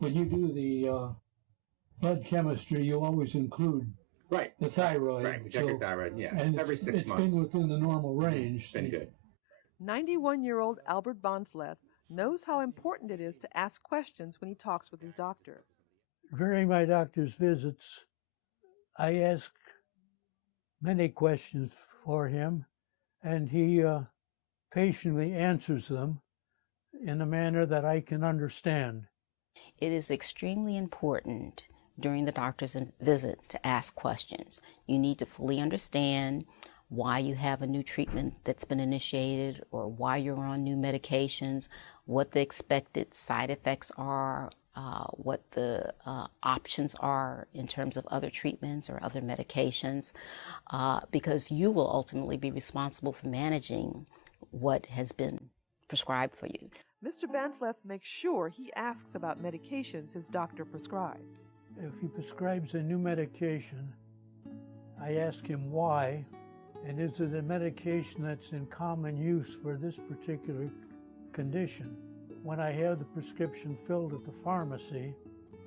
when you do the blood chemistry, you always include Right. the thyroid. Right. We check your thyroid, yeah, And every 6 months. It's been within the normal range. It's been good. 91-year-old Albert Bonfleth knows how important it is to ask questions when he talks with his doctor. During my doctor's visits, I ask many questions for him, and he patiently answers them in a manner that I can understand. It is extremely important during the doctor's visit to ask questions. You need to fully understand why you have a new treatment that's been initiated or why you're on new medications, what the expected side effects are, what the options are in terms of other treatments or other medications, because you will ultimately be responsible for managing what has been prescribed for you. Mr. Banfleth makes sure he asks about medications his doctor prescribes. If he prescribes a new medication, I ask him why, and is it a medication that's in common use for this particular condition. When I have the prescription filled at the pharmacy,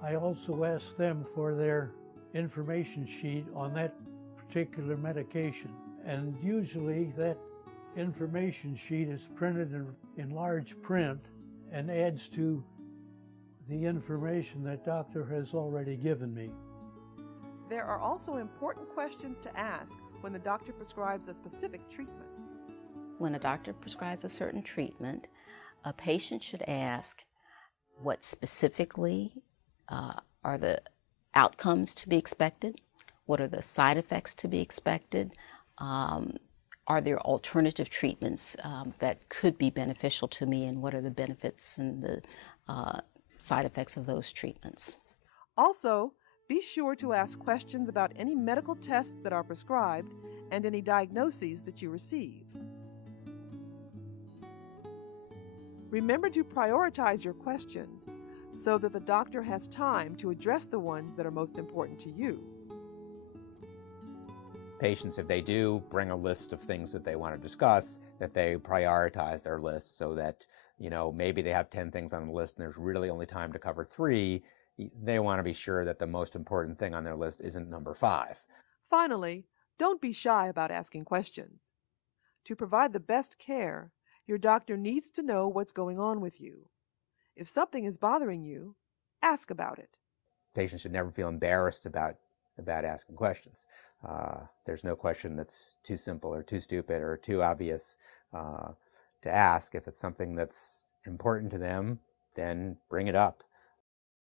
I also ask them for their information sheet on that particular medication. And usually that information sheet is printed in large print and adds to the information that doctor has already given me. There are also important questions to ask when the doctor prescribes a specific treatment. When a doctor prescribes a certain treatment, a patient should ask what specifically are the outcomes to be expected, what are the side effects to be expected, are there alternative treatments that could be beneficial to me, and what are the benefits and the side effects of those treatments. Also, be sure to ask questions about any medical tests that are prescribed and any diagnoses that you receive. Remember to prioritize your questions so that the doctor has time to address the ones that are most important to you. Patients, if they do bring a list of things that they want to discuss, that they prioritize their list so that, maybe they have 10 things on the list and there's really only time to cover 3. They want to be sure that the most important thing on their list isn't number 5. Finally, don't be shy about asking questions. To provide the best care, your doctor needs to know what's going on with you. If something is bothering you, ask about it. Patients should never feel embarrassed about asking questions. There's no question that's too simple or too stupid or too obvious to ask. If it's something that's important to them, then bring it up.